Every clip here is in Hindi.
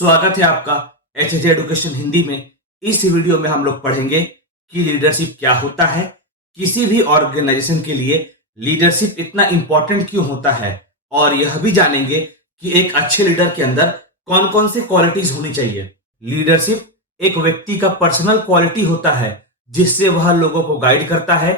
स्वागत है आपका एच एजुकेशन हिंदी में। इस वीडियो में हम लोग पढ़ेंगे कि लीडरशिप क्या होता है, किसी भी ऑर्गेनाइजेशन के लिए लीडरशिप इतना इंपॉर्टेंट क्यों होता है, और यह भी जानेंगे कि एक अच्छे लीडर के अंदर कौन कौन से क्वालिटीज होनी चाहिए। लीडरशिप एक व्यक्ति का पर्सनल क्वालिटी होता है जिससे वह लोगों को गाइड करता है,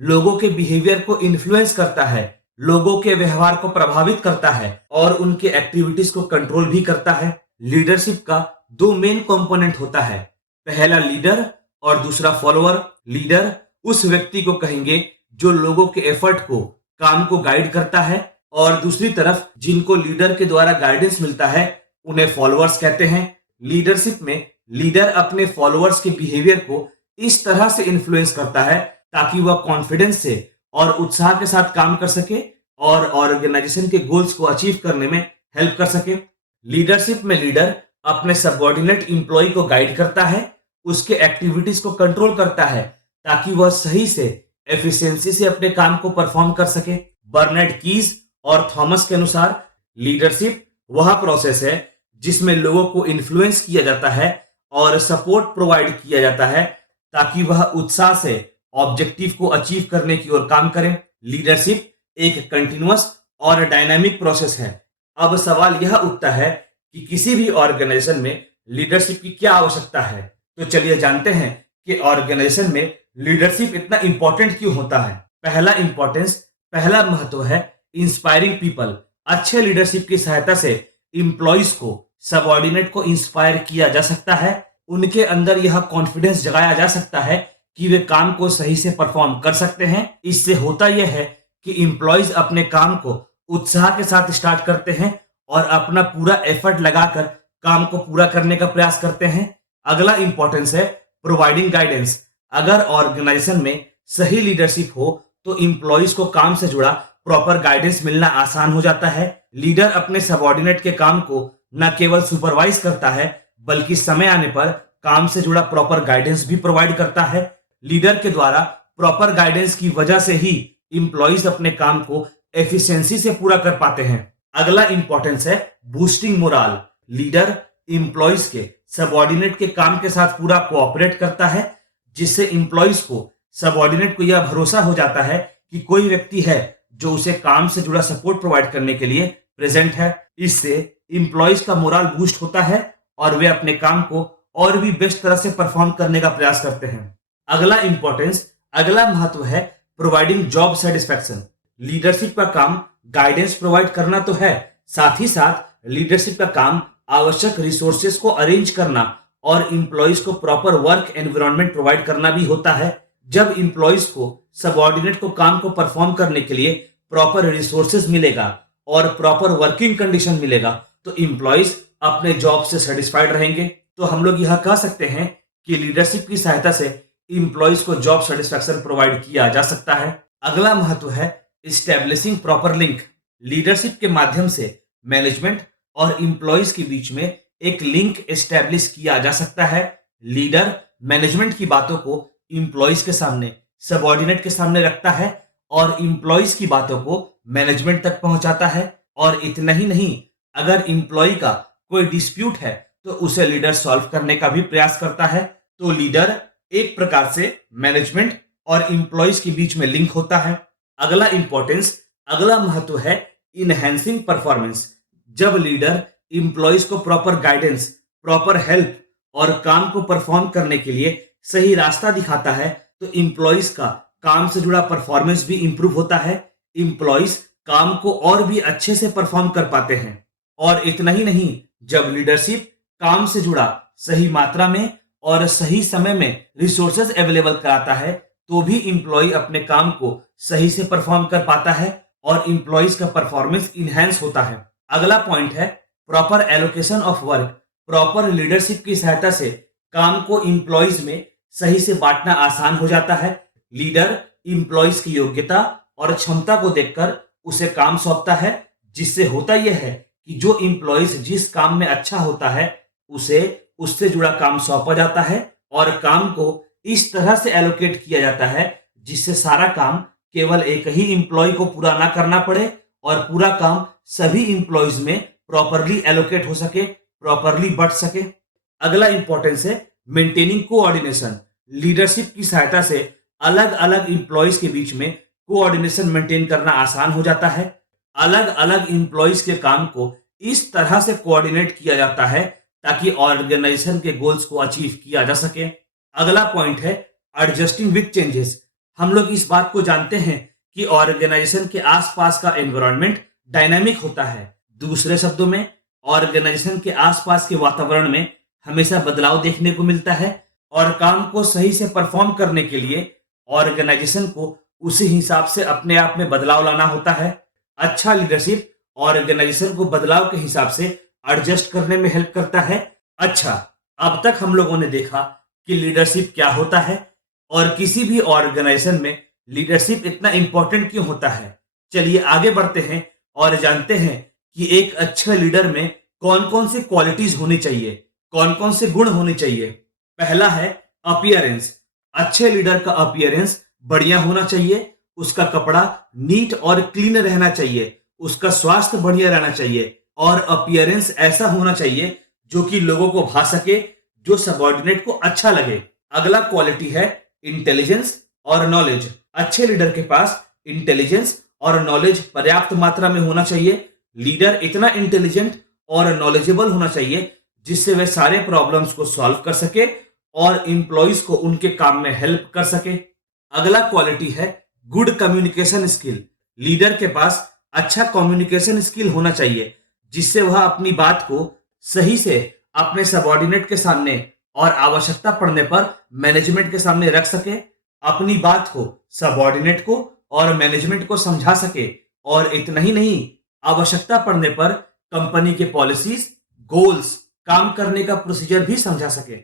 लोगों के बिहेवियर को इन्फ्लुएंस करता है, लोगों के व्यवहार को प्रभावित करता है और उनके एक्टिविटीज को कंट्रोल भी करता है। लीडरशिप का दो मेन कंपोनेंट होता है, पहला लीडर और दूसरा फॉलोअर। लीडर उस व्यक्ति को कहेंगे जो लोगों के एफर्ट को, काम को गाइड करता है, और दूसरी तरफ जिनको लीडर के द्वारा गाइडेंस मिलता है उन्हें फॉलोअर्स कहते हैं। लीडरशिप में लीडर अपने फॉलोअर्स के बिहेवियर को इस तरह से इन्फ्लुएंस करता है ताकि वह कॉन्फिडेंस से और उत्साह के साथ काम कर सके और ऑर्गेनाइजेशन के गोल्स को अचीव करने में हेल्प कर सके। लीडरशिप में लीडर अपने सबऑर्डिनेट इंप्लॉय को गाइड करता है, उसके एक्टिविटीज को कंट्रोल करता है ताकि वह सही से एफिशिएंसी से अपने काम को परफॉर्म कर सके। बर्नार्ड कीज और थॉमस के अनुसार लीडरशिप वह प्रोसेस है जिसमें लोगों को इन्फ्लुएंस किया जाता है और सपोर्ट प्रोवाइड किया जाता है ताकि वह उत्साह से ऑब्जेक्टिव को अचीव करने की ओर काम करें। लीडरशिप एक कंटिन्यूअस और डायनामिक प्रोसेस है। अब सवाल यह उठता है कि किसी भी ऑर्गेनाइजेशन में लीडरशिप की क्या आवश्यकता है। तो चलिए जानते हैं कि ऑर्गेनाइजेशन में लीडरशिप इतना इंपॉर्टेंट क्यों होता है। पहला महत्व है इंस्पायरिंग पीपल। अच्छे लीडरशिप की सहायता से इंप्लॉइज को, सबऑर्डिनेट को इंस्पायर किया जा सकता है, उनके अंदर यह कॉन्फिडेंस जगाया जा सकता है कि वे काम को सही से परफॉर्म कर सकते हैं। इससे होता यह है कि इंप्लॉइज अपने काम को उत्साह के साथ स्टार्ट करते हैं और अपना पूरा एफर्ट लगाकर काम को पूरा करने का प्रयास करते हैं। अगला इंपॉर्टेंस है प्रोवाइडिंग गाइडेंस। अगर ऑर्गेनाइजेशन में सही लीडरशिप हो तो इंप्लॉइज को काम से जुड़ा प्रॉपर गाइडेंस मिलना आसान हो जाता है। लीडर अपने सबऑर्डिनेट के काम को न केवल सुपरवाइज करता है बल्कि समय आने पर काम से जुड़ा प्रॉपर गाइडेंस भी प्रोवाइड करता है। लीडर के द्वारा प्रॉपर गाइडेंस की वजह से ही इंप्लॉइज अपने काम को एफिशिएंसी से पूरा कर पाते हैं। अगला इंपॉर्टेंस है बूस्टिंग मोराल। लीडर इंप्लॉइज के सबऑर्डिनेट के काम के साथ पूरा कोऑपरेट करता है जिससे इंप्लॉइज को, सबऑर्डिनेट को यह भरोसा हो जाता है कि कोई व्यक्ति है जो उसे काम से जुड़ा सपोर्ट प्रोवाइड करने के लिए प्रेजेंट है। इससे इंप्लॉइज का मोराल बूस्ट होता है और वे अपने काम को और भी बेस्ट तरह से परफॉर्म करने का प्रयास करते हैं। अगला महत्व है प्रोवाइडिंग जॉब सेटिस्फैक्शन। लीडरशिप का काम गाइडेंस प्रोवाइड करना तो है, साथ ही साथ लीडरशिप का काम आवश्यक रिसोर्सेज को अरेंज करना और इंप्लॉइज को प्रॉपर वर्क एनवायरनमेंट प्रोवाइड करना भी होता है। जब इंप्लॉइज को, सबऑर्डिनेट को काम को परफॉर्म करने के लिए प्रॉपर रिसोर्सेज मिलेगा और प्रॉपर वर्किंग कंडीशन मिलेगा तो इंप्लॉइज अपने जॉब से सेटिस्फाइड रहेंगे। तो हम लोग यह कह सकते हैं कि लीडरशिप की सहायता से इंप्लॉइज को जॉब सेटिस्फैक्शन प्रोवाइड किया जा सकता है। अगला महत्व है इस्टेब्लिशिंग प्रॉपर लिंक। लीडरशिप के माध्यम से मैनेजमेंट और इंप्लॉइज के बीच में एक लिंक एस्टेब्लिश किया जा सकता है। लीडर मैनेजमेंट की बातों को इंप्लॉइज के सामने, सबऑर्डिनेट के सामने रखता है और इंप्लॉइज की बातों को मैनेजमेंट तक पहुंचाता है। और इतना ही नहीं, अगर इंप्लॉय का कोई डिस्प्यूट है तो उसे लीडर सॉल्व करने का भी प्रयास करता है। तो लीडर एक प्रकार से मैनेजमेंट और इंप्लॉइज के बीच में लिंक होता है। अगला महत्व है इनहैंसिंग परफॉर्मेंस। जब लीडर इंप्लॉइज को प्रॉपर गाइडेंस, प्रॉपर हेल्प और काम को परफॉर्म करने के लिए सही रास्ता दिखाता है तो इंप्लॉइज का काम से जुड़ा परफॉर्मेंस भी इंप्रूव होता है। इंप्लॉइज काम को और भी अच्छे से परफॉर्म कर पाते हैं। और इतना ही नहीं, जब लीडरशिप काम से जुड़ा सही मात्रा में और सही समय में रिसोर्सेज अवेलेबल कराता है तो भी इंप्लॉय अपने काम को सही से परफॉर्म कर पाता है और इंप्लॉइज का परफॉर्मेंस इनहैंस होता है। अगला पॉइंट है proper allocation of work. Proper leadership की सहायता से काम को इंप्लॉइज में सही से बांटना आसान हो जाता है। लीडर इंप्लॉइज की योग्यता और क्षमता को देखकर उसे काम सौंपता है, जिससे होता यह है कि जो इंप्लॉइज जिस काम में अच्छा होता है उसे उससे जुड़ा काम सौंपा जाता है और काम को इस तरह से एलोकेट किया जाता है जिससे सारा काम केवल एक ही इंप्लॉय को पूरा ना करना पड़े और पूरा काम सभी इंप्लॉइज में प्रॉपरली एलोकेट हो सके प्रॉपरली बढ़ सके। अगला इंपॉर्टेंस है मेंटेनिंग कोऑर्डिनेशन। लीडरशिप की सहायता से अलग अलग इंप्लॉइज के बीच में कोऑर्डिनेशन मेंटेन करना आसान हो जाता है। अलग अलग इंप्लॉइज के काम को इस तरह से कोऑर्डिनेट किया जाता है ताकि ऑर्गेनाइजेशन के गोल्स को अचीव किया जा सके। अगला पॉइंट है एडजस्टिंग विद चेंजेस। हम लोग इस बात को जानते हैं कि ऑर्गेनाइजेशन के आसपास का एनवायरनमेंट डायनामिक होता है। दूसरे शब्दों में, ऑर्गेनाइजेशन के आसपास के वातावरण में हमेशा बदलाव देखने को मिलता है और काम को सही से परफॉर्म करने के लिए ऑर्गेनाइजेशन को उसी हिसाब से अपने आप में बदलाव लाना होता है। अच्छा लीडरशिप ऑर्गेनाइजेशन को बदलाव के हिसाब से एडजस्ट करने में हेल्प करता है। अच्छा, अब तक हम लोगों ने देखा कि लीडरशिप क्या होता है और किसी भी ऑर्गेनाइजेशन में लीडरशिप इतना इंपॉर्टेंट क्यों होता है। चलिए आगे बढ़ते हैं और जानते हैं कि एक अच्छे लीडर में कौन कौन सी क्वालिटीज होनी चाहिए, कौन कौन से गुण होने चाहिए। पहला है अपीयरेंस। अच्छे लीडर का अपीयरेंस बढ़िया होना चाहिए। उसका कपड़ा नीट और क्लीन रहना चाहिए, उसका स्वास्थ्य बढ़िया रहना चाहिए और अपीयरेंस ऐसा होना चाहिए जो कि लोगों को भा सके, जो सबॉर्डिनेट को अच्छा लगे। अगला क्वालिटी है इंटेलिजेंस और नॉलेज। अच्छे लीडर के पास इंटेलिजेंस और नॉलेज पर्याप्त मात्रा में होना चाहिए। लीडर इतना इंटेलिजेंट और नॉलेजेबल होना चाहिए जिससे वह सारे प्रॉब्लम्स को सॉल्व कर सके और इंप्लॉइज को उनके काम में हेल्प कर सके। अगला क्वालिटी है गुड कम्युनिकेशन स्किल। लीडर के पास अच्छा कम्युनिकेशन स्किल होना चाहिए जिससे वह अपनी बात को सही से अपने सबॉर्डिनेट के सामने और आवश्यकता पड़ने पर मैनेजमेंट के सामने रख सके, अपनी बात को सबॉर्डिनेट को और मैनेजमेंट को समझा सके और इतना ही नहीं, आवश्यकता पड़ने पर कंपनी के पॉलिसीज, गोल्स, काम करने का प्रोसीजर भी समझा सके।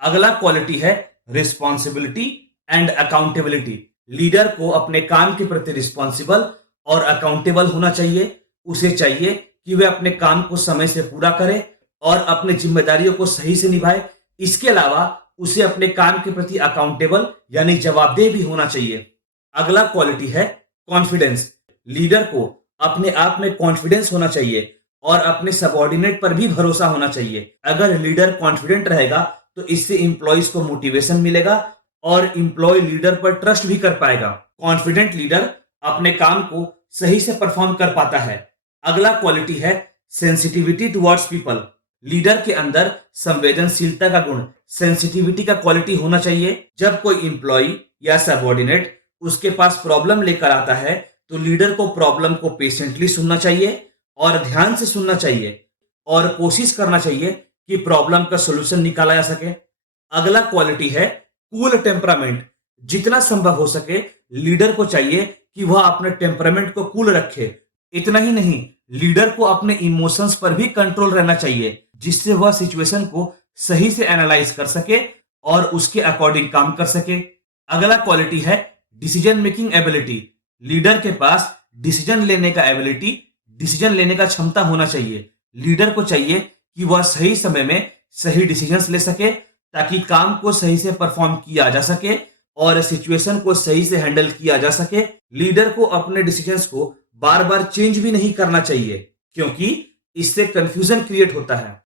अगला क्वालिटी है रिस्पॉन्सिबिलिटी एंड अकाउंटेबिलिटी। लीडर को अपने काम के प्रति रिस्पॉन्सिबल और अकाउंटेबल होना चाहिए। उसे चाहिए कि वह अपने काम को समय से पूरा करे और अपनी जिम्मेदारियों को सही से निभाए। इसके अलावा उसे अपने काम के प्रति अकाउंटेबल यानी जवाबदेह भी होना चाहिए। अगला क्वालिटी है कॉन्फिडेंस। लीडर को अपने आप में कॉन्फिडेंस होना चाहिए और अपने सबॉर्डिनेट पर भी भरोसा होना चाहिए। अगर लीडर कॉन्फिडेंट रहेगा तो इससे इंप्लॉइज को मोटिवेशन मिलेगा और इंप्लॉय लीडर पर ट्रस्ट भी कर पाएगा। कॉन्फिडेंट लीडर अपने काम को सही से परफॉर्म कर पाता है। अगला क्वालिटी है सेंसिटिविटी टुवर्ड्स पीपल। लीडर के अंदर संवेदनशीलता का गुण, सेंसिटिविटी का क्वालिटी होना चाहिए। जब कोई इंप्लॉय या सबॉर्डिनेट उसके पास प्रॉब्लम लेकर आता है तो लीडर को प्रॉब्लम को पेशेंटली सुनना चाहिए और ध्यान से सुनना चाहिए और कोशिश करना चाहिए कि प्रॉब्लम का सॉल्यूशन निकाला जा सके। अगला क्वालिटी है कूल टेम्परामेंट। जितना संभव हो सके लीडर को चाहिए कि वह अपने टेम्परामेंट को कूल रखे। इतना ही नहीं, लीडर को अपने इमोशंस पर भी कंट्रोल रहना चाहिए जिससे वह सिचुएशन को सही से एनालाइज कर सके और उसके अकॉर्डिंग काम कर सके। अगला क्वालिटी है डिसीजन मेकिंग एबिलिटी। लीडर के पास डिसीजन लेने का एबिलिटी, डिसीजन लेने का क्षमता होना चाहिए। लीडर को चाहिए कि वह सही समय में सही डिसीजंस ले सके ताकि काम को सही से परफॉर्म किया जा सके और सिचुएशन को सही से हैंडल किया जा सके। लीडर को अपने डिसीजंस को बार बार चेंज भी नहीं करना चाहिए क्योंकि इससे कंफ्यूजन क्रिएट होता है।